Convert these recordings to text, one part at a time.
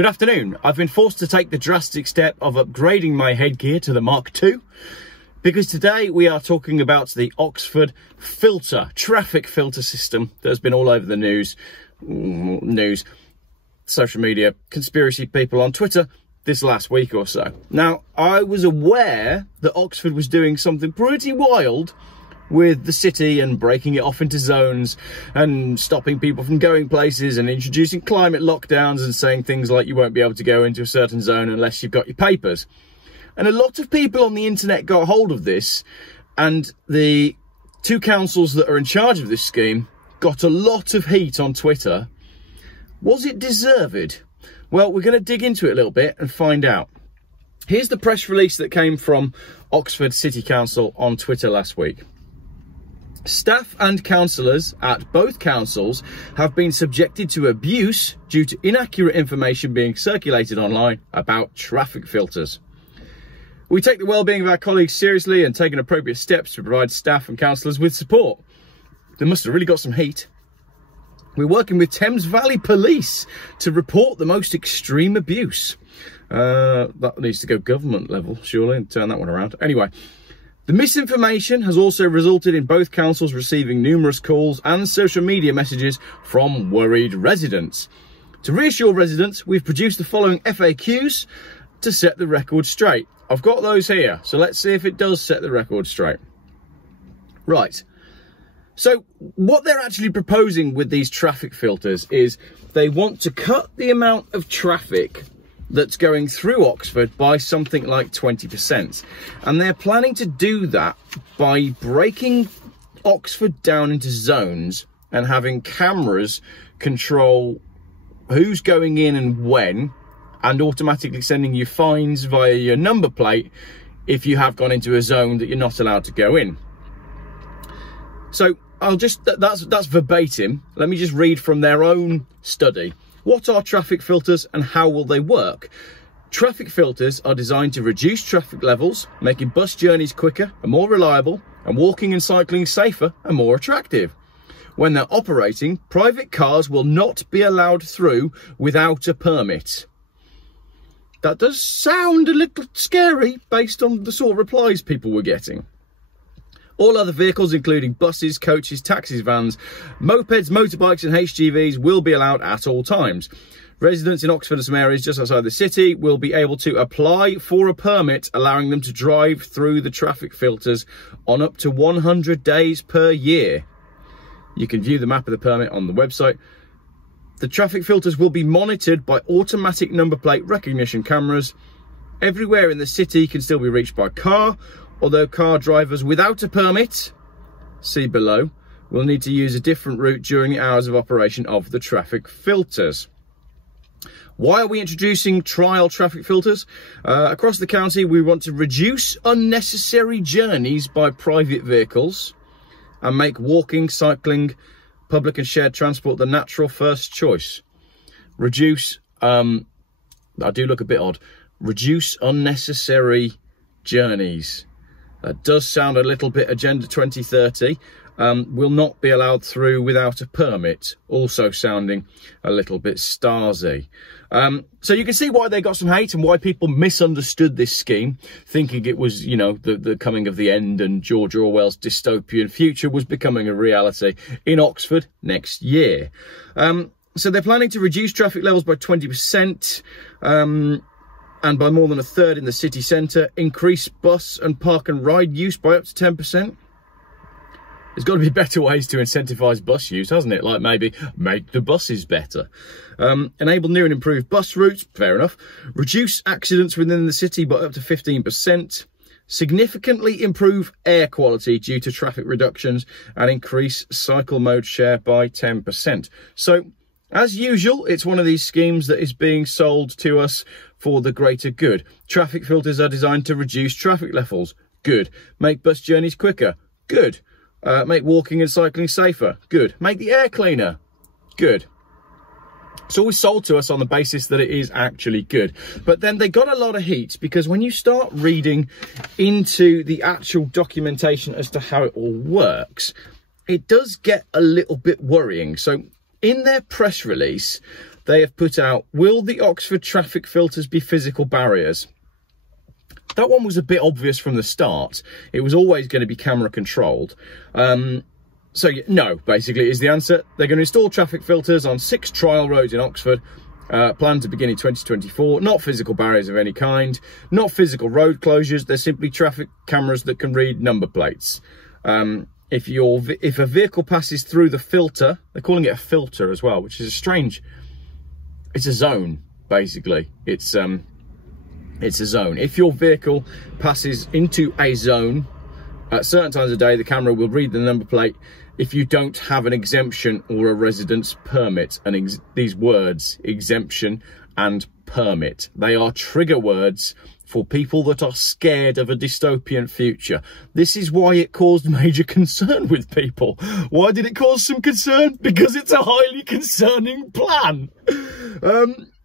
Good afternoon. I've been forced to take the drastic step of upgrading my headgear to the Mark II because today we are talking about the Oxford filter, traffic filter system that has been all over the news, social media, conspiracy people on Twitter this last week or so. Now, I was aware that Oxford was doing something pretty wild with the city and breaking it off into zones and stopping people from going places and introducing climate lockdowns and saying things like you won't be able to go into a certain zone unless you've got your papers. And a lot of people on the internet got hold of this, and the two councils that are in charge of this scheme got a lot of heat on Twitter. Was it deserved? Well, we're going to dig into it a little bit and find out. Here's the press release that came from Oxford City Council on Twitter last week. Staff and councillors at both councils have been subjected to abuse due to inaccurate information being circulated online about traffic filters. We take the well-being of our colleagues seriously and taken appropriate steps to provide staff and councillors with support. They must have really got some heat. We're working with Thames Valley Police to report the most extreme abuse. That needs to go government level, surely, and turn that one around. Anyway. The misinformation has also resulted in both councils receiving numerous calls and social media messages from worried residents. To reassure residents, we've produced the following FAQs to set the record straight. I've got those here, so let's see if it does set the record straight. Right. So what they're actually proposing with these traffic filters is they want to cut the amount of traffic that's going through Oxford by something like 20%. And they're planning to do that by breaking Oxford down into zones and having cameras control who's going in and when, and automatically sending you fines via your number plate if you have gone into a zone that you're not allowed to go in. So that's verbatim. Let me just read from their own study. What are traffic filters and how will they work? Traffic filters are designed to reduce traffic levels, making bus journeys quicker and more reliable, and walking and cycling safer and more attractive. When they're operating, private cars will not be allowed through without a permit. That does sound a little scary based on the sort of replies people were getting. All other vehicles, including buses, coaches, taxis, vans, mopeds, motorbikes and HGVs will be allowed at all times. Residents in Oxford and some areas just outside the city will be able to apply for a permit, allowing them to drive through the traffic filters on up to 100 days per year. You can view the map of the permit on the website. The traffic filters will be monitored by automatic number plate recognition cameras. Everywhere in the city can still be reached by car, although car drivers without a permit, see below, will need to use a different route during the hours of operation of the traffic filters. Why are we introducing trial traffic filters? Across the county, we want to reduce unnecessary journeys by private vehicles and make walking, cycling, public and shared transport the natural first choice. Reduce, I do look a bit odd, reduce unnecessary journeys. That does sound a little bit Agenda 2030. Will not be allowed through without a permit. Also sounding a little bit Stasi. So you can see why they got some hate and why people misunderstood this scheme, thinking it was, you know, the coming of the end and George Orwell's dystopian future was becoming a reality in Oxford next year. So they're planning to reduce traffic levels by 20%. And by more than a third in the city centre, increase bus and park and ride use by up to 10%. There's got to be better ways to incentivise bus use, hasn't it? Like maybe make the buses better. Enable new and improved bus routes, fair enough. Reduce accidents within the city by up to 15%. Significantly improve air quality due to traffic reductions and increase cycle mode share by 10%. So, as usual, it's one of these schemes that is being sold to us for the greater good. Traffic filters are designed to reduce traffic levels. Good. Make bus journeys quicker. Good. Make walking and cycling safer. Good. Make the air cleaner. Good. It's always sold to us on the basis that it is actually good. But then they got a lot of heat because when you start reading into the actual documentation as to how it all works, it does get a little bit worrying. So in their press release, they have put out, will the Oxford traffic filters be physical barriers? That one was a bit obvious from the start. It was always going to be camera controlled. So no, basically is the answer. They're going to install traffic filters on 6 trial roads in Oxford, planned to begin in 2024. Not physical barriers of any kind, not physical road closures. They're simply traffic cameras that can read number plates. If a vehicle passes through the filter, they're calling it a filter as well, which is a strange. It's a zone, basically. It's a zone. If your vehicle passes into a zone at certain times of day, the camera will read the number plate if you don't have an exemption or a residence permit. And these words, exemption and permit, they are trigger words for people that are scared of a dystopian future. This is why it caused major concern with people. Why did it cause some concern? Because it's a highly concerning plan.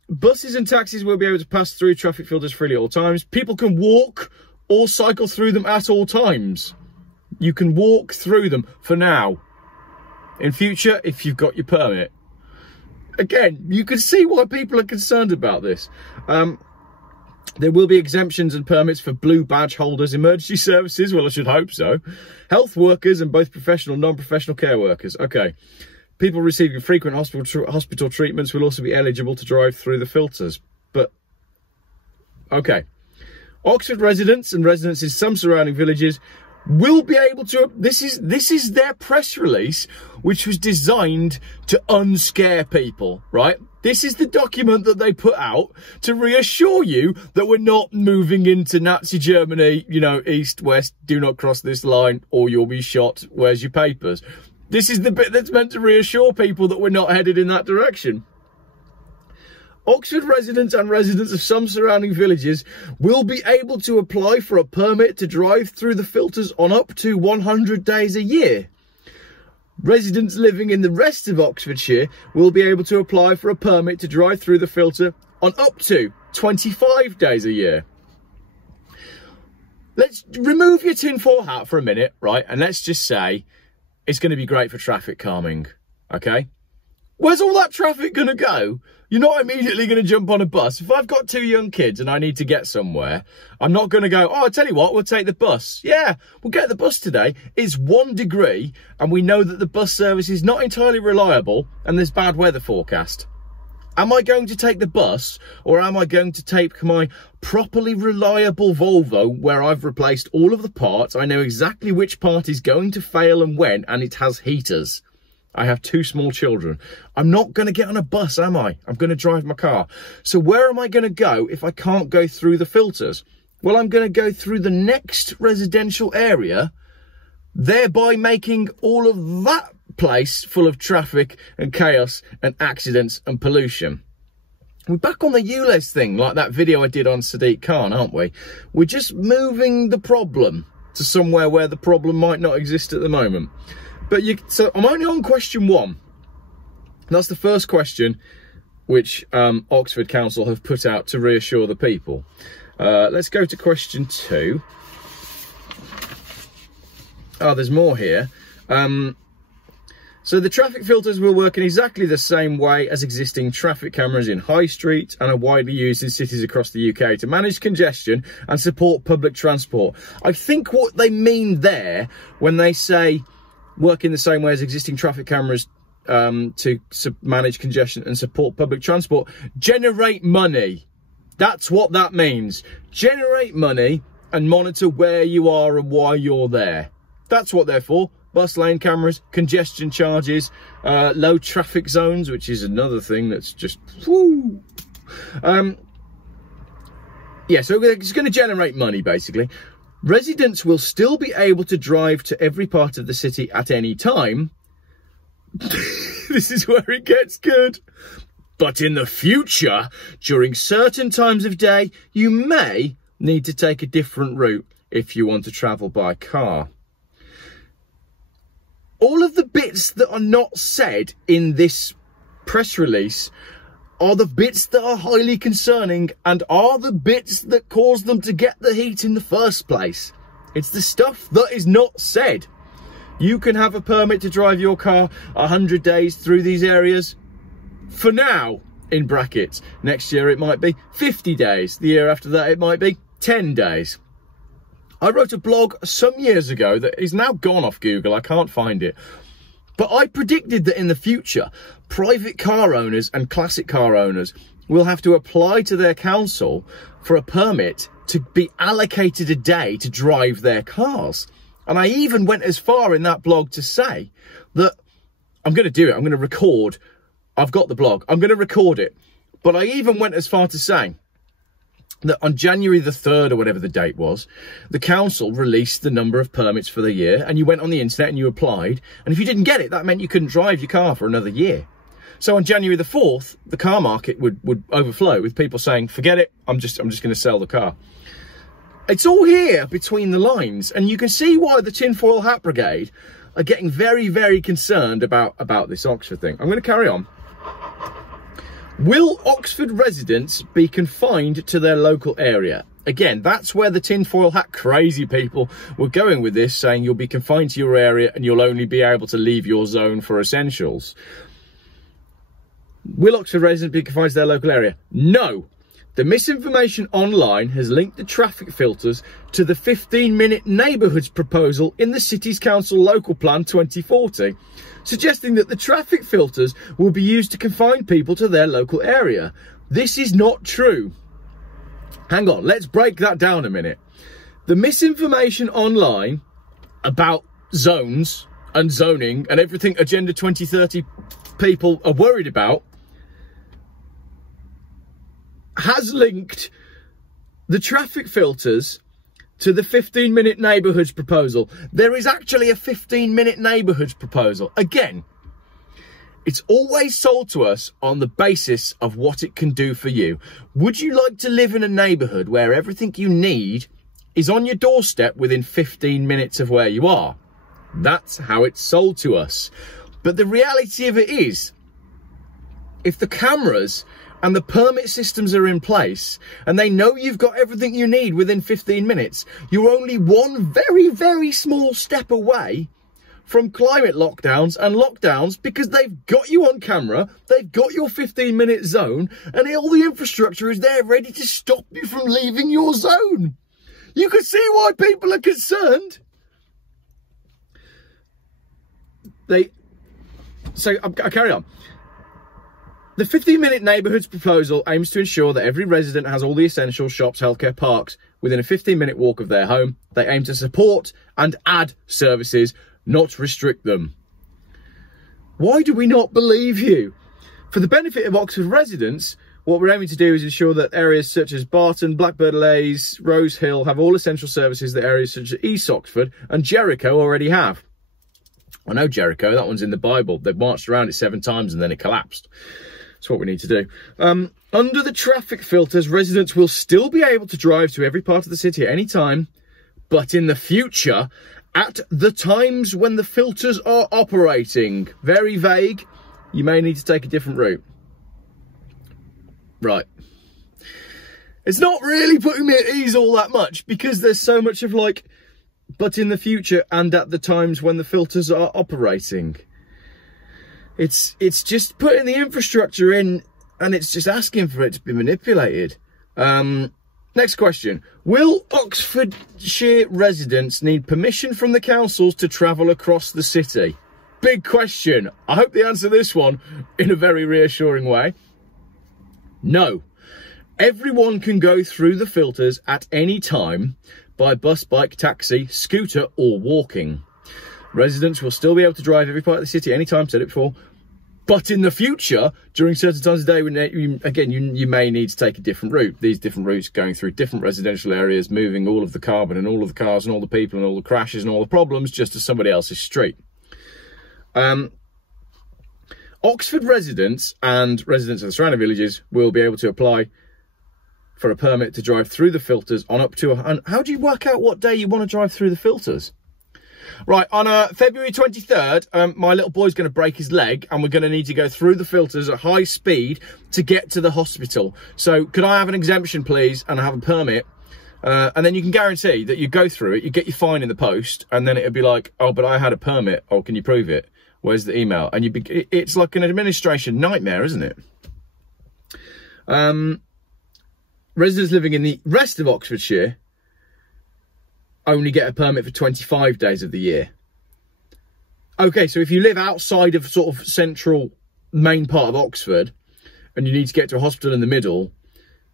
Buses and taxis will be able to pass through traffic filters freely at all times. People can walk or cycle through them at all times. You can walk through them for now. In future, if you've got your permit. Again, you can see why people are concerned about this. There will be exemptions and permits for blue badge holders, emergency services, well, I should hope so, health workers and both professional and non-professional care workers. Okay. People receiving frequent hospital treatments will also be eligible to drive through the filters. But, okay. Oxford residents and residents in some surrounding villages will be able to, this is their press release, which was designed to unscare people, right? This is the document that they put out to reassure you that we're not moving into Nazi Germany, you know, east, west, do not cross this line or you'll be shot, where's your papers? This is the bit that's meant to reassure people that we're not headed in that direction. Oxford residents and residents of some surrounding villages will be able to apply for a permit to drive through the filters on up to 100 days a year. Residents living in the rest of Oxfordshire will be able to apply for a permit to drive through the filter on up to 25 days a year. Let's remove your tinfoil hat for a minute, right? And let's just say it's going to be great for traffic calming, okay? Where's all that traffic going to go? You're not immediately going to jump on a bus. If I've got 2 young kids and I need to get somewhere, I'm not going to go, oh, I'll tell you what, we'll take the bus. Yeah, we'll get the bus today. It's 1 degree and we know that the bus service is not entirely reliable and there's bad weather forecast. Am I going to take the bus or am I going to take my properly reliable Volvo where I've replaced all of the parts? I know exactly which part is going to fail and when, and it has heaters. I have 2 small children. I'm not going to get on a bus, am I? I'm going to drive my car. So where am I going to go if I can't go through the filters? Well, I'm going to go through the next residential area, thereby making all of that place full of traffic and chaos and accidents and pollution. We're back on the ULEZ thing, like that video I did on Sadiq Khan, aren't we? We're just moving the problem to somewhere where the problem might not exist at the moment. But so I'm only on question 1. That's the first question which Oxford Council have put out to reassure the people. Let's go to question 2. Oh, there's more here. So the traffic filters will work in exactly the same way as existing traffic cameras in high street and are widely used in cities across the UK to manage congestion and support public transport. I think what they mean there when they say work in the same way as existing traffic cameras to manage congestion and support public transport, generate money. That's what that means. Generate money and monitor where you are and why you're there. That's what they're for. Bus lane cameras, congestion charges, low traffic zones, which is another thing that's just, whoo. Yeah, so it's going to generate money, basically. Residents will still be able to drive to every part of the city at any time. This is where it gets good. But in the future, during certain times of day, you may need to take a different route if you want to travel by car. All of the bits that are not said in this press release are the bits that are highly concerning and are the bits that cause them to get the heat in the first place. It's the stuff that is not said. You can have a permit to drive your car 100 days through these areas for now. in brackets. Next year it might be 50 days. The year after that it might be 10 days. I wrote a blog some years ago that is now gone off Google. I can't find it. But I predicted that in the future, private car owners and classic car owners will have to apply to their council for a permit to be allocated a day to drive their cars. And I even went as far in that blog to say that I'm going to do it. I'm going to record. I've got the blog. I'm going to record it. But I even went as far to say that on January the 3rd or whatever the date was, the council released the number of permits for the year, and you went on the internet and you applied. And if you didn't get it, that meant you couldn't drive your car for another year. So on January the 4th, the car market would overflow with people saying, forget it, I'm just going to sell the car. It's all here between the lines, and you can see why the tinfoil hat brigade are getting very, very concerned about this Oxford thing. I'm going to carry on. Will Oxford residents be confined to their local area? Again, that's where the tinfoil hat crazy people were going with this, saying you'll be confined to your area and you'll only be able to leave your zone for essentials. Will Oxford residents be confined to their local area? No. The misinformation online has linked the traffic filters to the 15-minute neighbourhoods proposal in the City's Council Local Plan 2040, suggesting that the traffic filters will be used to confine people to their local area. This is not true. Hang on, let's break that down a minute. The misinformation online about zones and zoning and everything Agenda 2030 people are worried about has linked the traffic filters to the 15-minute neighbourhoods proposal. There is actually a 15-minute neighbourhoods proposal. Again, it's always sold to us on the basis of what it can do for you. Would you like to live in a neighbourhood where everything you need is on your doorstep within 15 minutes of where you are? That's how it's sold to us. But the reality of it is, if the cameras and the permit systems are in place and they know you've got everything you need within 15 minutes, you're only one very, very small step away from climate lockdowns because they've got you on camera, they've got your 15-minute zone, and all the infrastructure is there ready to stop you from leaving your zone. You can see why people are concerned. I carry on. The 15-minute neighbourhoods proposal aims to ensure that every resident has all the essential shops, healthcare, parks within a 15-minute walk of their home. They aim to support and add services, not restrict them. Why do we not believe you? For the benefit of Oxford residents, what we're aiming to do is ensure that areas such as Barton, Blackbird Leys, Rose Hill have all essential services that areas such as East Oxford and Jericho already have. I know Jericho, that one's in the Bible. They've marched around it 7 times and then it collapsed. That's what we need to do. Under the traffic filters, residents will still be able to drive to every part of the city at any time, but in the future, at the times when the filters are operating. Very vague. You may need to take a different route. Right. It's not really putting me at ease all that much, because there's so much of like, but in the future and at the times when the filters are operating. It's just putting the infrastructure in and it's just asking for it to be manipulated. Next question. Will Oxfordshire residents need permission from the councils to travel across the city? Big question. I hope they answer this one in a very reassuring way. No. Everyone can go through the filters at any time by bus, bike, taxi, scooter or walking. Residents will still be able to drive every part of the city anytime, said it before. But in the future, during certain times of day, you may need to take a different route. These different routes going through different residential areas, moving all of the carbon and all of the cars and all the people and all the crashes and all the problems just to somebody else's street. Oxford residents and residents of the surrounding villages will be able to apply for a permit to drive through the filters on up to how do you work out what day you want to drive through the filters? Right, on February 23rd, my little boy's going to break his leg and we're going to need to go through the filters at high speed to get to the hospital. So could I have an exemption, please, and have a permit? And then you can guarantee that you go through it, you get your fine in the post, and then it'll be like, oh, but I had a permit. Oh, can you prove it? Where's the email? And it's like an administration nightmare, isn't it? Residents living in the rest of Oxfordshire only get a permit for 25 days of the year. Okay, so if you live outside of sort of central main part of Oxford and you need to get to a hospital in the middle,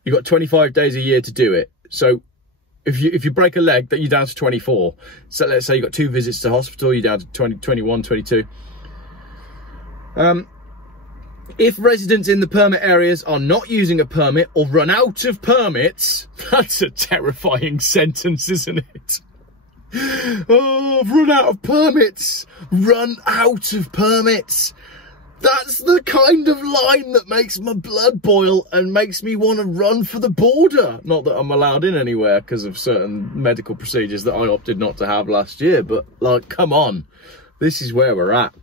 you've got 25 days a year to do it. So if you break a leg, that you're down to 24. So let's say you've got 2 visits to hospital, you're down to 20, 21, 22. If residents in the permit areas are not using a permit or run out of permits, that's a terrifying sentence, isn't it? Oh, I've run out of permits. Run out of permits. That's the kind of line that makes my blood boil and makes me want to run for the border. Not that I'm allowed in anywhere because of certain medical procedures that I opted not to have last year, but like, come on. This is where we're at.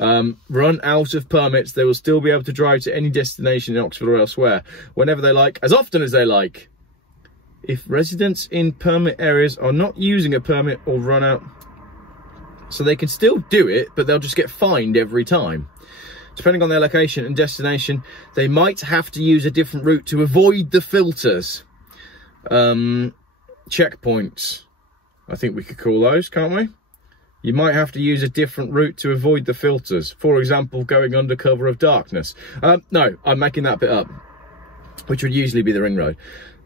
Run out of permits. They will still be able to drive to any destination in Oxford or elsewhere whenever they like, as often as they like. If residents in permit areas are not using a permit or run out, so they can still do it, but they'll just get fined every time. Depending on their location and destination, they might have to use a different route to avoid the filters. Checkpoints, I think we could call those, can't we? You might have to use a different route to avoid the filters. For example, going under cover of darkness. No, I'm making that bit up, which would usually be the ring road.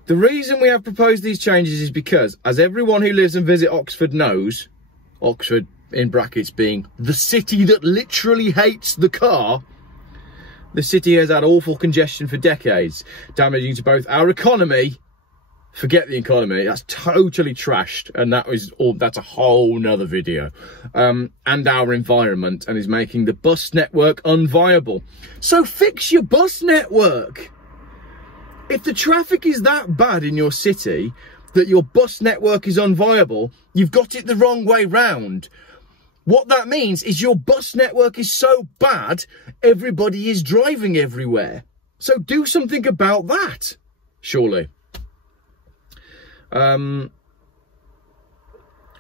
The reason we have proposed these changes is because, as everyone who lives and visits Oxford knows, Oxford in brackets being the city that literally hates the car, the city has had awful congestion for decades, damaging to both our economy. Forget the economy, that's totally trashed, and that's a whole nother video. And our environment, and is making the bus network unviable. So fix your bus network. If the traffic is that bad in your city that your bus network is unviable, you've got it the wrong way round. What that means is your bus network is so bad, everybody is driving everywhere. So do something about that, surely.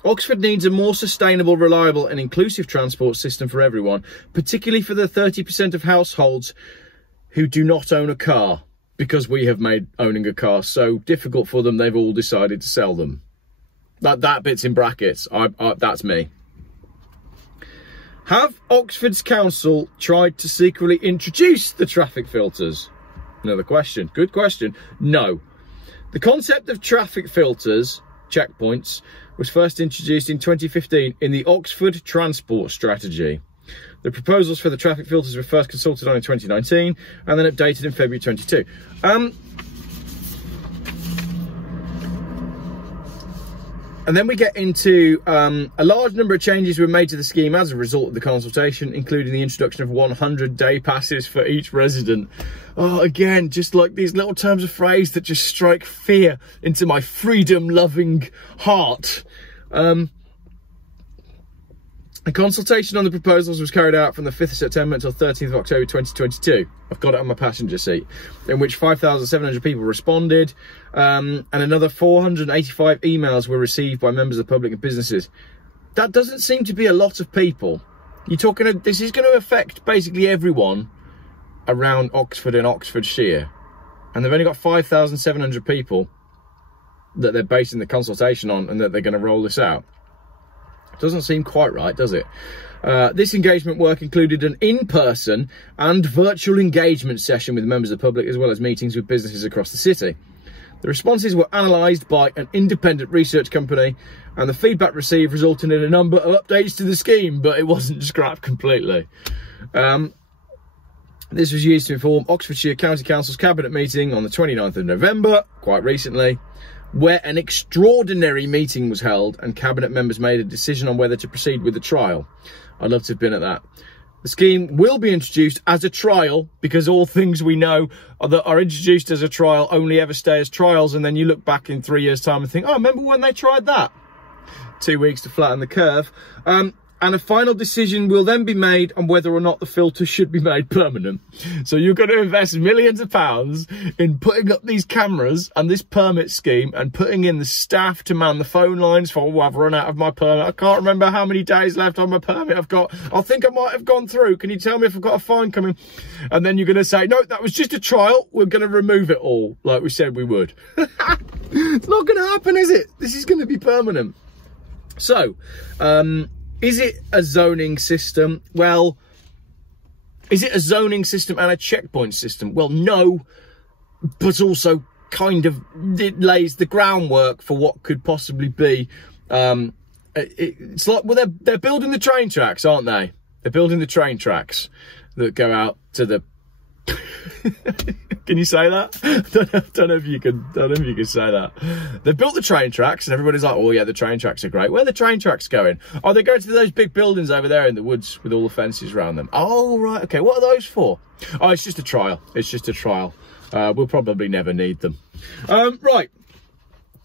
Oxford needs a more sustainable, reliable and inclusive transport system for everyone, particularly for the 30% of households who do not own a car, because we have made owning a car so difficult for them, they've all decided to sell them. That bit's in brackets. That's me. Have Oxford's council tried to secretly introduce the traffic filters? Another question. Good question. No. The concept of traffic filters, checkpoints, was first introduced in 2015 in the Oxford Transport Strategy. The proposals for the traffic filters were first consulted on in 2019 and then updated in February 22. And then we get into a large number of changes were made to the scheme as a result of the consultation, including the introduction of 100-day passes for each resident. Oh, again, just like these little terms of phrase that just strike fear into my freedom-loving heart. A consultation on the proposals was carried out from the 5th of September until 13th of October 2022. I've got it on my passenger seat, in which 5,700 people responded, and another 485 emails were received by members of the public and businesses. That doesn't seem to be a lot of people. You're talking, this is going to affect basically everyone around Oxford and Oxfordshire, and they've only got 5,700 people that they're basing the consultation on and that they're going to roll this out. Doesn't seem quite right, does it? This engagement work included an in-person and virtual engagement session with members of the public, as well as meetings with businesses across the city. The responses were analysed by an independent research company, and the feedback received resulted in a number of updates to the scheme, but it wasn't scrapped completely. This was used to inform Oxfordshire County Council's Cabinet meeting on the 29th of November, quite recently, where an extraordinary meeting was held and Cabinet members made a decision on whether to proceed with the trial. I'd love to have been at that. The scheme will be introduced as a trial, because all things we know that are introduced as a trial only ever stay as trials, and then you look back in 3 years' time and think, oh, remember when they tried that? 2 weeks to flatten the curve. And a final decision will then be made on whether or not the filter should be made permanent. So you're going to invest millions of pounds in putting up these cameras and this permit scheme and putting in the staff to man the phone lines for, oh, I've run out of my permit. I can't remember how many days left on my permit I've got. I think I might have gone through. Can you tell me if I've got a fine coming? And then you're going to say, no, that was just a trial. We're going to remove it all like we said we would. It's not going to happen, is it? This is going to be permanent. So, is it a zoning system? Well, is it a zoning system and a checkpoint system? Well, no, but also kind of it lays the groundwork for what could possibly be. It's like, well, they're building the train tracks, aren't they? They're building the train tracks that go out to the. Can you say that? Don't know if you can say that. They built the train tracks and everybody's like, oh yeah, the train tracks are great. Where are the train tracks going? Oh, they're going to those big buildings over there in the woods with all the fences around them. Oh, right. Okay. What are those for? Oh, it's just a trial. It's just a trial. We'll probably never need them. Right.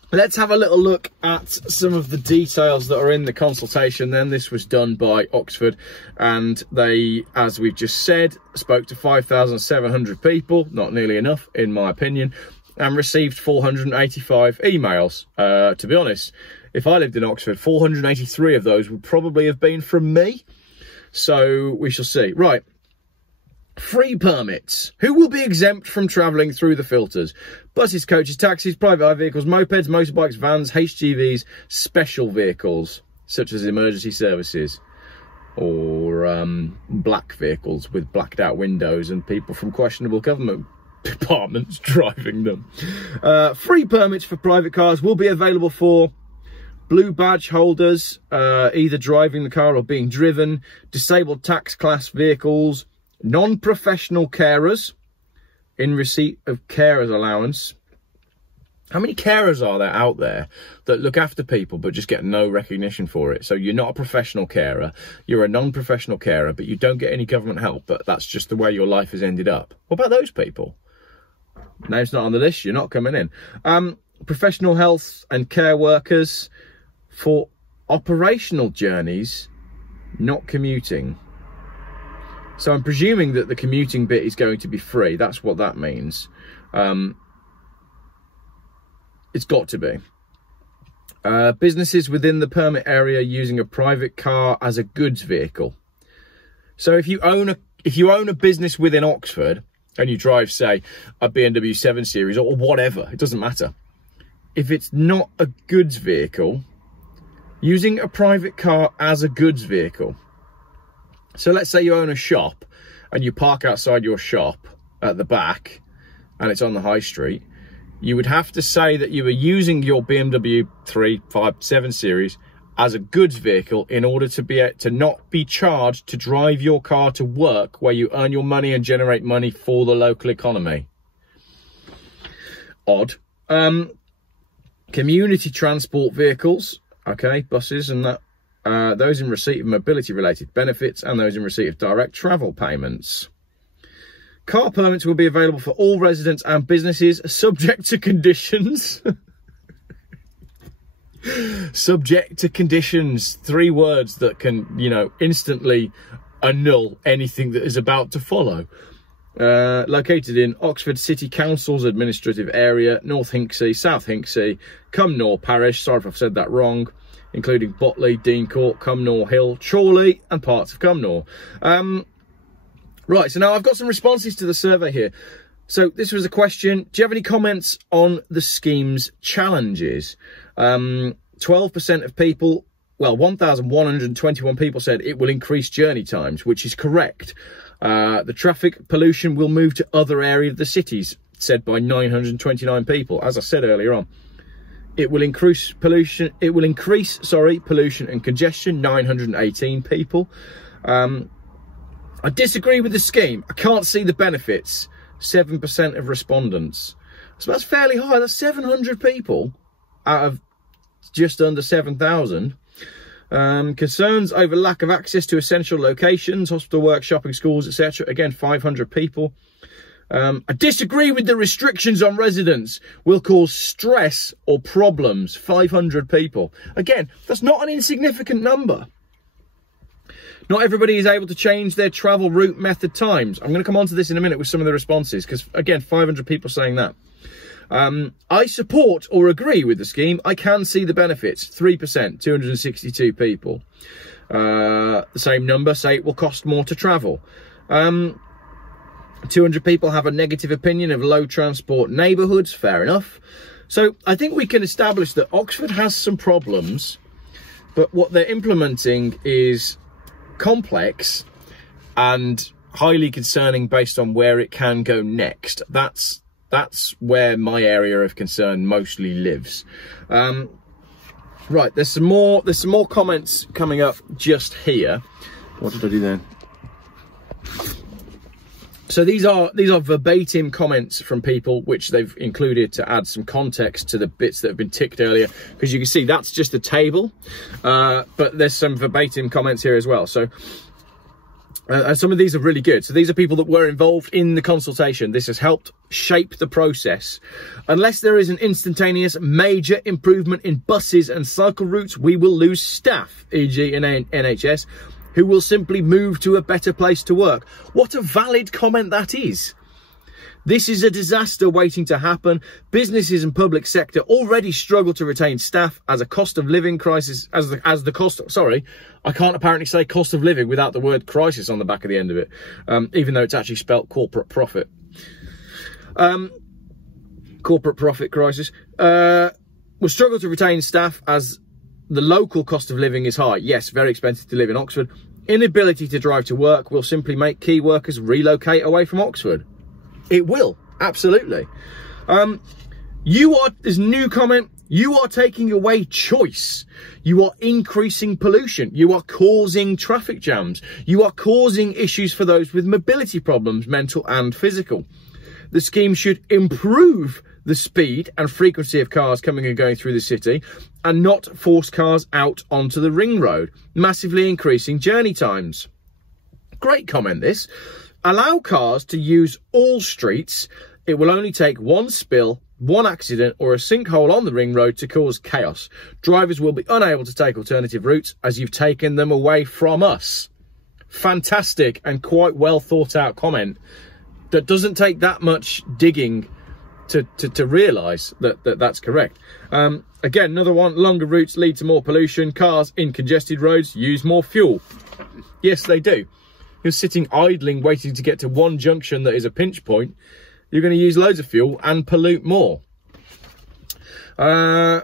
Let's have a little look at some of the details that are in the consultation then. This was done by Oxford and they, as we've just said, spoke to 5,700 people, not nearly enough in my opinion, and received 485 emails. To be honest, if I lived in Oxford, 483 of those would probably have been from me. So we shall see. Right. Free permits. Who will be exempt from travelling through the filters? Buses, coaches, taxis, private vehicles, mopeds, motorbikes, vans, HGVs, special vehicles, such as emergency services, or black vehicles with blacked out windows and people from questionable government departments driving them. Free permits for private cars will be available for blue badge holders, either driving the car or being driven, disabled tax class vehicles, non-professional carers in receipt of carers allowance. How many carers are there out there that look after people but just get no recognition for it? So you're not a professional carer, you're a non-professional carer, but you don't get any government help, but that's just the way your life has ended up. What about those people? Name's not on the list, you're not coming in. Professional health and care workers for operational journeys, not commuting. So I'm presuming that the commuting bit is going to be free. That's what that means. It's got to be. Businesses within the permit area using a private car as a goods vehicle. So if you own a business within Oxford and you drive, say, a BMW 7 Series or whatever, it doesn't matter. If it's not a goods vehicle, using a private car as a goods vehicle. So let's say you own a shop and you park outside your shop at the back and it's on the high street. You would have to say that you were using your BMW 3, 5, 7 Series as a goods vehicle in order to not be charged to drive your car to work where you earn your money and generate money for the local economy. Odd. Community transport vehicles, okay, buses and that. Those in receipt of mobility-related benefits and those in receipt of direct travel payments. Car permits will be available for all residents and businesses, subject to conditions. Subject to conditions. 3 words that can, you know, instantly annul anything that is about to follow. Located in Oxford City Council's administrative area, North Hinksey, South Hinksey, Cumnor Parish, sorry if I've said that wrong, including Botley, Dean Court, Cumnor Hill, Chorley and parts of Cumnor. Right, so now I've got some responses to the survey here. So this was a question, do you have any comments on the scheme's challenges? 12% of people, well, 1,121 people said it will increase journey times, which is correct. The traffic pollution will move to other areas of the cities, said by 929 people, as I said earlier on. It will increase pollution. It will increase, pollution and congestion. 918 people. I disagree with the scheme. I can't see the benefits. 7% of respondents. So that's fairly high. That's 700 people out of just under 7,000. Concerns over lack of access to essential locations, hospital, work, shopping, schools, etc. Again, 500 people. I disagree with the restrictions on residents will cause stress or problems. 500 people. Again, that's not an insignificant number. Not everybody is able to change their travel route method times. I'm going to come on to this in a minute with some of the responses, because again, 500 people saying that. I support or agree with the scheme. I can see the benefits. 3%, 262 people. The same number say it will cost more to travel. 200 people have a negative opinion of low transport neighbourhoods. Fair enough. So I think we can establish that Oxford has some problems, but what they're implementing is complex and highly concerning based on where it can go next. That's where my area of concern mostly lives. Right, there's some more comments coming up just here. What did I do then? So these are verbatim comments from people, which they've included to add some context to the bits that have been ticked earlier, because you can see that's just a table, but there's some verbatim comments here as well. So and some of these are really good. So these are people that were involved in the consultation. This has helped shape the process. Unless there is an instantaneous major improvement in buses and cycle routes, we will lose staff, e.g. in NHS, who will simply move to a better place to work. What a valid comment that is. This is a disaster waiting to happen. Businesses and public sector already struggle to retain staff as a cost of living crisis, as the cost, sorry, I can't apparently say cost of living without the word crisis on the back of the end of it, even though it's actually spelt corporate profit. Corporate profit crisis. Will struggle to retain staff as the local cost of living is high. Yes, very expensive to live in Oxford. Inability to drive to work will simply make key workers relocate away from Oxford. It will, absolutely. There's a new comment. You are taking away choice. You are increasing pollution. You are causing traffic jams. You are causing issues for those with mobility problems, mental and physical. The scheme should improve the speed and frequency of cars coming and going through the city and not force cars out onto the ring road, massively increasing journey times. Great comment, this. Allow cars to use all streets. It will only take one spill, one accident or a sinkhole on the ring road to cause chaos. Drivers will be unable to take alternative routes as you've taken them away from us. Fantastic and quite well thought out comment that doesn't take that much digging to realise that's correct. Again, another one, longer routes lead to more pollution. Cars in congested roads use more fuel. Yes, they do. You're sitting idling, waiting to get to one junction that is a pinch point. You're going to use loads of fuel and pollute more. Right,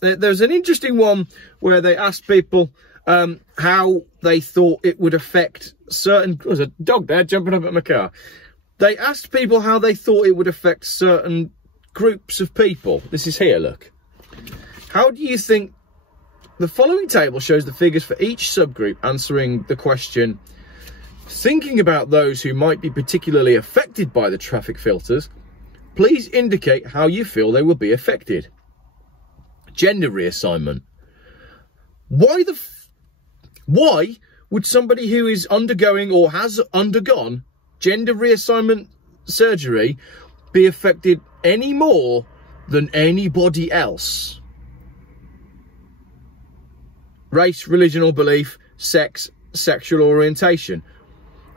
there's an interesting one where they asked people how they thought it would affect certain... There's a dog there jumping up at my car. They asked people how they thought it would affect certain groups of people. This is here, look. How do you think... The following table shows the figures for each subgroup answering the question, thinking about those who might be particularly affected by the traffic filters, please indicate how you feel they will be affected. Gender reassignment. Why would somebody who is undergoing or has undergone gender reassignment surgery be affected any more than anybody else? Race, religion or belief, sex, sexual orientation.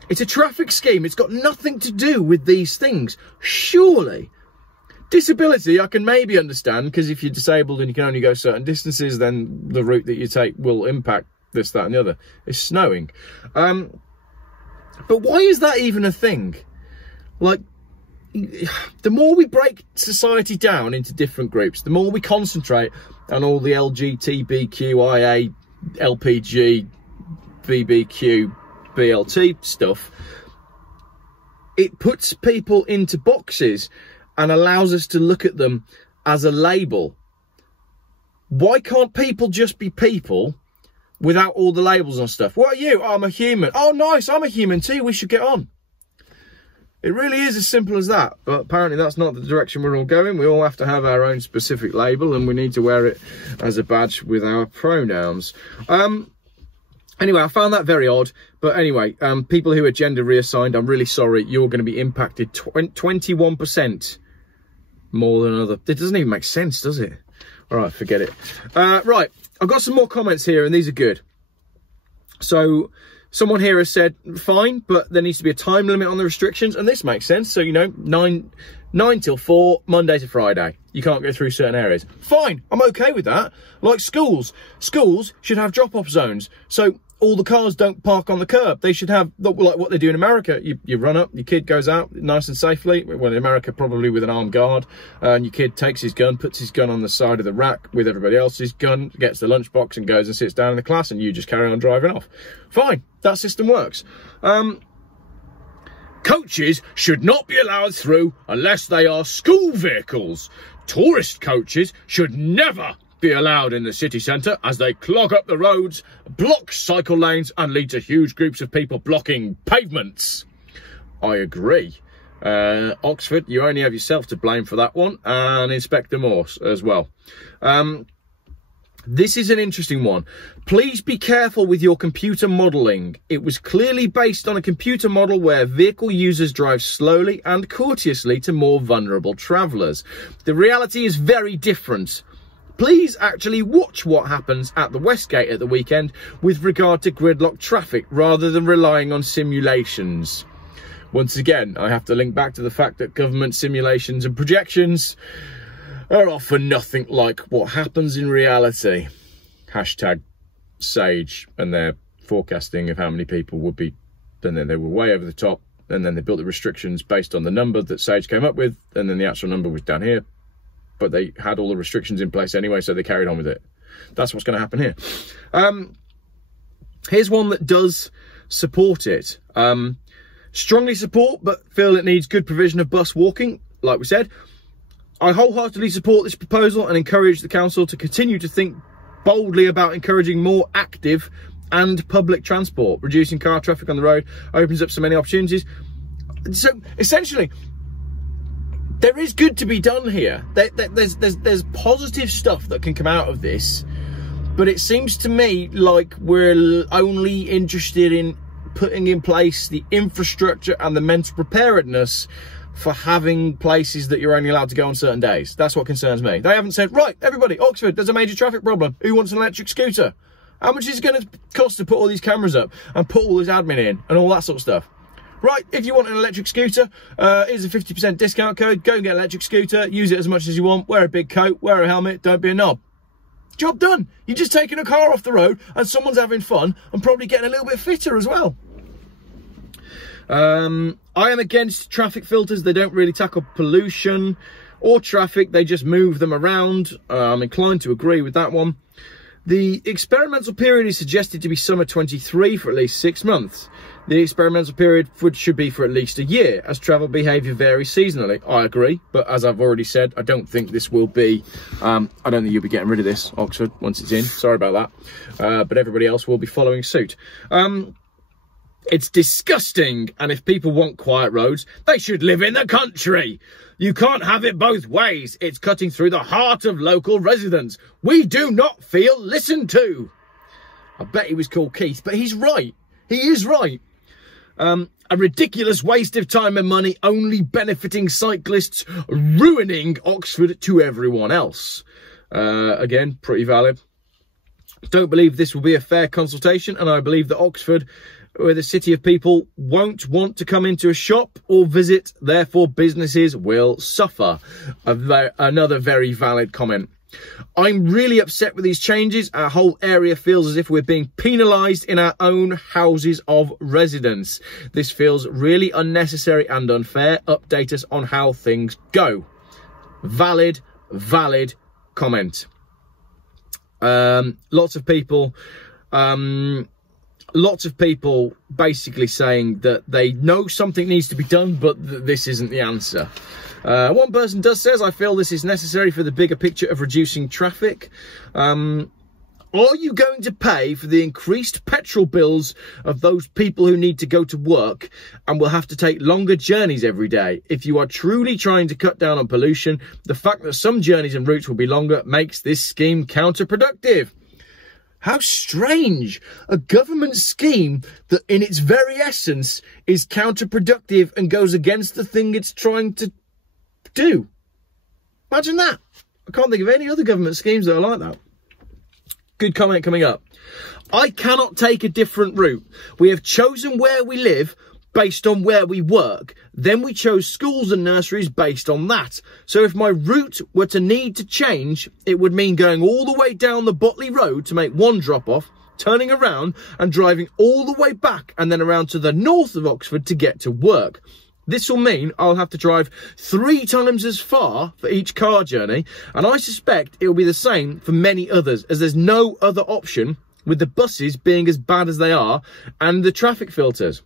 It's a traffic scheme. It's got nothing to do with these things. Surely. Disability, I can maybe understand, because if you're disabled and you can only go certain distances, then the route that you take will impact this, that and the other. It's snowing. But why is that even a thing? Like, the more we break society down into different groups, the more we concentrate on all the LGBTQIA, LPG, VBQ, BLT stuff, it puts people into boxes and allows us to look at them as a label. Why can't people just be people without all the labels on stuff? What are you? Oh, I'm a human. Oh, nice, I'm a human too. We should get on. It really is as simple as that, but apparently that's not the direction we're all going. We all have to have our own specific label and we need to wear it as a badge with our pronouns. Anyway, I found that very odd, but anyway, people who are gender reassigned, I'm really sorry, you're going to be impacted 21% more than other. It doesn't even make sense, does it? All right, forget it. Right, I've got some more comments here and these are good. So someone here has said, fine, but there needs to be a time limit on the restrictions. And this makes sense. So, you know, 9 till 4, Monday to Friday. You can't go through certain areas. Fine, I'm okay with that. Like schools. Schools should have drop-off zones. So all the cars don't park on the curb. They should have, like what they do in America. You run up, your kid goes out nice and safely. Well, in America, probably with an armed guard. And your kid takes his gun, puts his gun on the side of the rack with everybody else's gun, gets the lunchbox and goes and sits down in the class, and you just carry on driving off. Fine, that system works. Coaches should not be allowed through unless they are school vehicles. Tourist coaches should never be allowed in the city centre as they clog up the roads, block cycle lanes and lead to huge groups of people blocking pavements. I agree. Oxford, you only have yourself to blame for that one, and Inspector Morse as well. This is an interesting one. Please be careful with your computer modelling. It was clearly based on a computer model where vehicle users drive slowly and courteously to more vulnerable travellers. The reality is very different. Please actually watch what happens at the Westgate at the weekend with regard to gridlock traffic rather than relying on simulations. Once again, I have to link back to the fact that government simulations and projections are often nothing like what happens in reality. Hashtag Sage and their forecasting of how many people would be, and then they were way over the top, and then they built the restrictions based on the number that Sage came up with, and then the actual number was down here. But they had all the restrictions in place anyway, so they carried on with it. That's what's going to happen here. Here's one that does support it. Strongly support, but feel it needs good provision of bus walking, like we said. I wholeheartedly support this proposal and encourage the council to continue to think boldly about encouraging more active and public transport. Reducing car traffic on the road opens up so many opportunities. So essentially, there is good to be done here. There's positive stuff that can come out of this, but it seems to me like we're only interested in putting in place the infrastructure and the mental preparedness for having places that you're only allowed to go on certain days. That's what concerns me. They haven't said, right, everybody, Oxford, there's a major traffic problem. Who wants an electric scooter? How much is it going to cost to put all these cameras up and put all this admin in and all that sort of stuff? Right, if you want an electric scooter, here's a 50% discount code. Go and get an electric scooter, use it as much as you want, wear a big coat, wear a helmet, don't be a knob. Job done. You're just taking a car off the road and someone's having fun and probably getting a little bit fitter as well. I am against traffic filters. They don't really tackle pollution or traffic. They just move them around. I'm inclined to agree with that one. The experimental period is suggested to be summer 23 for at least 6 months. The experimental period should be for at least a year, as travel behaviour varies seasonally. I agree, but as I've already said, I don't think this will be, I don't think you'll be getting rid of this, Oxford, once it's in. Sorry about that. But everybody else will be following suit. It's disgusting, and if people want quiet roads, they should live in the country. You can't have it both ways. It's cutting through the heart of local residents. We do not feel listened to. I bet he was called Keith, but he's right. He is right. A ridiculous waste of time and money, only benefiting cyclists, ruining Oxford to everyone else. Again, pretty valid. Don't believe this will be a fair consultation, and I believe that Oxford, where the city of people, won't want to come into a shop or visit, therefore businesses will suffer. Another very valid comment. I'm really upset with these changes. Our whole area feels as if we're being penalised in our own houses of residence. This feels really unnecessary and unfair. Update us on how things go. Valid comment. Lots of people basically saying that they know something needs to be done, but this isn't the answer. One person says, I feel this is necessary for the bigger picture of reducing traffic. Are you going to pay for the increased petrol bills of those people who need to go to work and will have to take longer journeys every day? If you are truly trying to cut down on pollution, the fact that some journeys and routes will be longer makes this scheme counterproductive. How strange, a government scheme that in its very essence is counterproductive and goes against the thing it's trying to do. Imagine that. I can't think of any other government schemes that are like that. Good comment coming up. I cannot take a different route. We have chosen where we live based on where we work. Then we chose schools and nurseries based on that. So if my route were to need to change, it would mean going all the way down the Botley Road to make one drop off, turning around and driving all the way back and then around to the north of Oxford to get to work. This will mean I'll have to drive 3 times as far for each car journey, and I suspect it will be the same for many others, as there's no other option with the buses being as bad as they are and the traffic filters.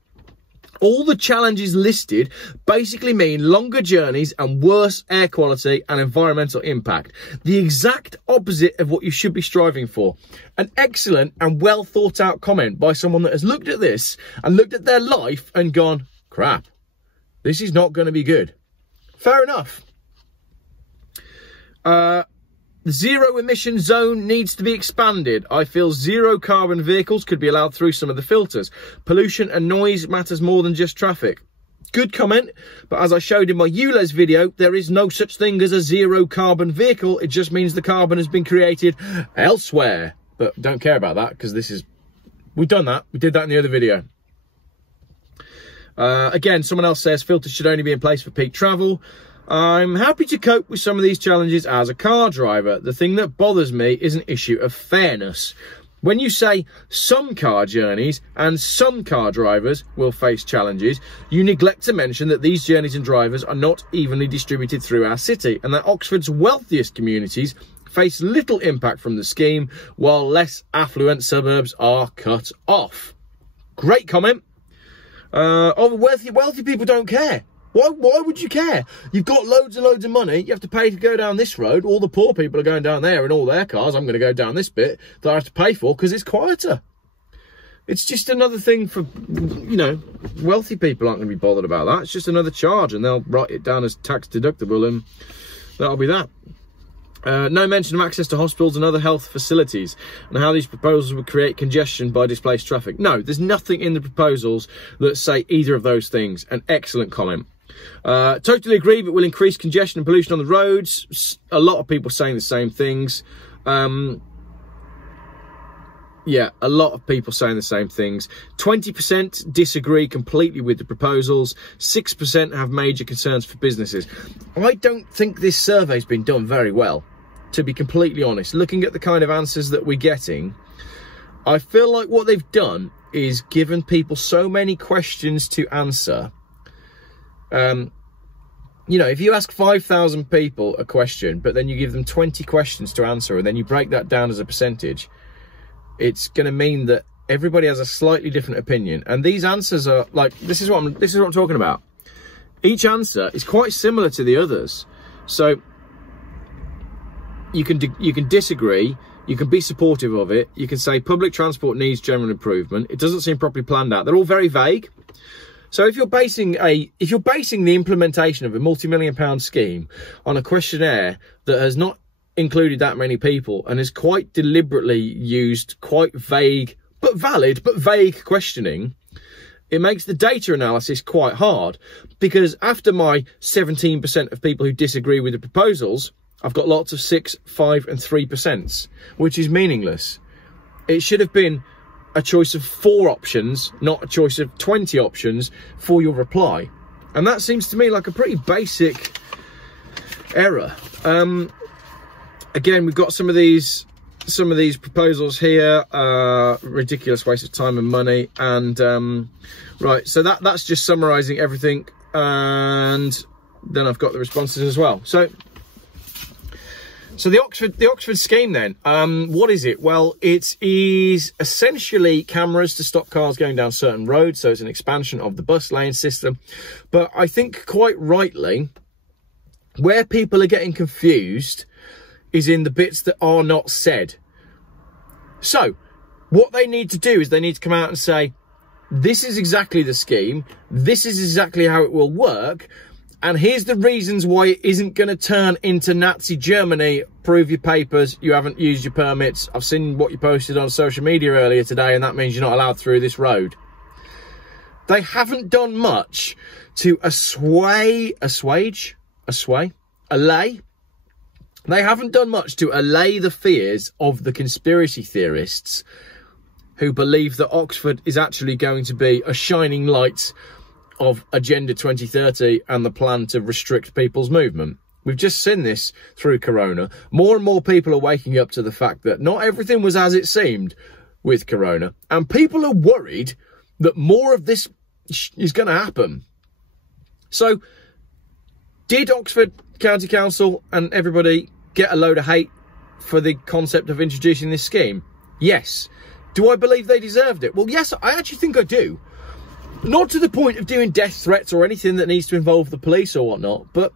All the challenges listed basically mean longer journeys and worse air quality and environmental impact. The exact opposite of what you should be striving for. An excellent and well thought out comment by someone that has looked at this and looked at their life and gone, crap, this is not going to be good. Fair enough. The zero emission zone needs to be expanded. I feel zero carbon vehicles could be allowed through some of the filters. Pollution and noise matters more than just traffic. Good comment, but as I showed in my ULEZ video, there is no such thing as a zero carbon vehicle. It just means the carbon has been created elsewhere. But don't care about that, because we've done that. We did that in the other video. Again, someone else says filters should only be in place for peak travel. I'm happy to cope with some of these challenges as a car driver. The thing that bothers me is an issue of fairness. When you say some car journeys and some car drivers will face challenges, you neglect to mention that these journeys and drivers are not evenly distributed through our city, and that Oxford's wealthiest communities face little impact from the scheme, while less affluent suburbs are cut off. Great comment. Wealthy people don't care. Why would you care? You've got loads and loads of money. You have to pay to go down this road. All the poor people are going down there in all their cars. I'm going to go down this bit that I have to pay for because it's quieter. It's just another thing for, you know, wealthy people aren't going to be bothered about that. It's just another charge, and they'll write it down as tax deductible, and that'll be that. No mention of access to hospitals and other health facilities, and how these proposals would create congestion by displaced traffic. No, there's nothing in the proposals that say either of those things. An excellent comment. Totally agree, but will increase congestion and pollution on the roads. A lot of people saying the same things. Yeah, a lot of people saying the same things. 20% disagree completely with the proposals. 6% have major concerns for businesses. I don't think this survey's been done very well, to be completely honest. Looking at the kind of answers that we're getting, I feel like what they've done is given people so many questions to answer. You know, if you ask 5,000 people a question, but then you give them 20 questions to answer, and then you break that down as a percentage, it's going to mean that everybody has a slightly different opinion. And these answers are like, this is what I'm talking about. Each answer is quite similar to the others. So you can disagree, you can be supportive of it, you can say public transport needs general improvement. It doesn't seem properly planned out. They're all very vague. So if you're basing the implementation of a multi-million-pound scheme on a questionnaire that has not included that many people and has quite deliberately used quite vague but valid but vague questioning, it makes the data analysis quite hard, because after my 17% of people who disagree with the proposals, I've got lots of 6, 5 and 3%, which is meaningless. It should have been a choice of 4 options, not a choice of 20 options for your reply. And that seems to me like a pretty basic error. Again, we've got some of these proposals here, ridiculous waste of time and money. And right, so that's just summarizing everything, and then I've got the responses as well. So the Oxford scheme then, what is it? Well, it is essentially cameras to stop cars going down certain roads. So it's an expansion of the bus lane system. But I think quite rightly, where people are getting confused is in the bits that are not said. So what they need to do is they need to come out and say, this is exactly the scheme, this is exactly how it will work, and here's the reasons why it isn't going to turn into Nazi Germany. Prove your papers, you haven't used your permits. I've seen what you posted on social media earlier today, and that means you're not allowed through this road. They haven't done much to allay They haven't done much to allay the fears of the conspiracy theorists who believe that Oxford is actually going to be a shining light of Agenda 2030 and the plan to restrict people's movement. We've just seen this through Corona. More and more people are waking up to the fact that not everything was as it seemed with Corona. And people are worried that more of this is going to happen. So, did Oxford County Council and everybody get a load of hate for the concept of introducing this scheme? Yes. Do I believe they deserved it? Well, yes, I actually think I do. Not to the point of doing death threats or anything that needs to involve the police or whatnot, but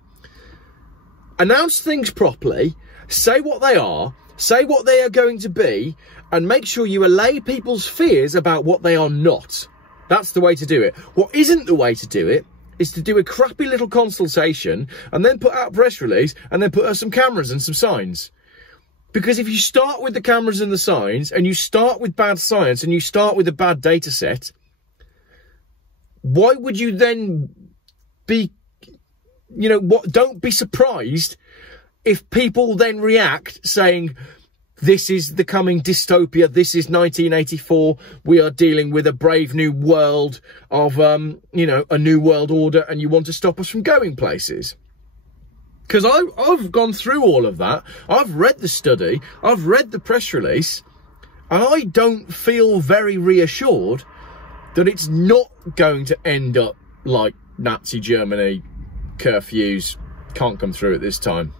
announce things properly, say what they are, say what they are going to be, and make sure you allay people's fears about what they are not. That's the way to do it. What isn't the way to do it is to do a crappy little consultation and then put out a press release and then put out some cameras and some signs. Because if you start with the cameras and the signs, and you start with bad science, and you start with a bad data set, why would you then be, you know, what? Don't be surprised if people then react saying, this is the coming dystopia, this is 1984, we are dealing with a brave new world of, you know, a new world order, and you want to stop us from going places. Because I've gone through all of that. I've read the study, I've read the press release, and I don't feel very reassured that it's not going to end up like Nazi Germany, curfews can't come through at this time.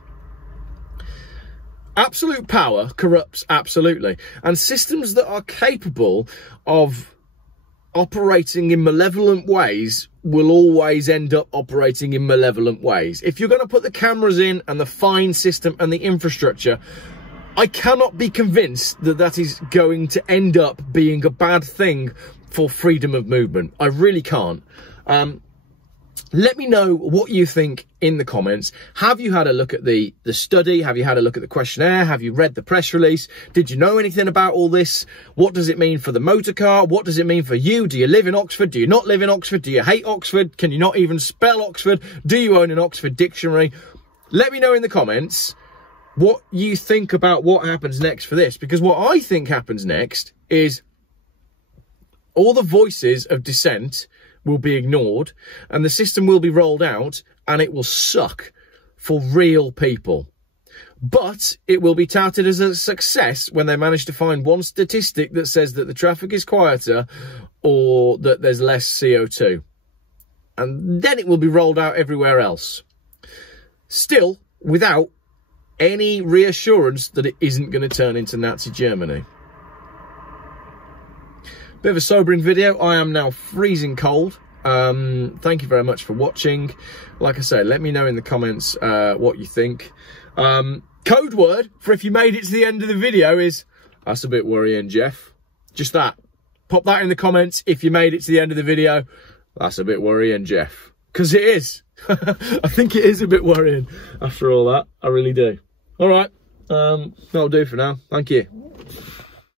Absolute power corrupts absolutely. And systems that are capable of operating in malevolent ways will always end up operating in malevolent ways. If you're going to put the cameras in and the fine system and the infrastructure, I cannot be convinced that that is going to end up being a bad thing for freedom of movement. I really can't. Let me know what you think in the comments. Have you had a look at the study? Have you had a look at the questionnaire? Have you read the press release? Did you know anything about all this? What does it mean for the motor car? What does it mean for you? Do you live in Oxford? Do you not live in Oxford? Do you hate Oxford? Can you not even spell Oxford? Do you own an Oxford dictionary? Let me know in the comments what you think about what happens next for this. Because what I think happens next is all the voices of dissent will be ignored, and the system will be rolled out, and it will suck for real people. But it will be touted as a success when they manage to find one statistic that says that the traffic is quieter or that there's less CO2. And then it will be rolled out everywhere else. Still, without any reassurance that it isn't going to turn into Nazi Germany. Bit of a sobering video. I am now freezing cold. Thank you very much for watching. Like I say, let me know in the comments what you think. Code word for if you made it to the end of the video is, that's a bit worrying, Geoff. Just that. Pop that in the comments if you made it to the end of the video. That's a bit worrying, Geoff. Because it is. I think it is a bit worrying after all that. I really do. All right. That'll do for now. Thank you.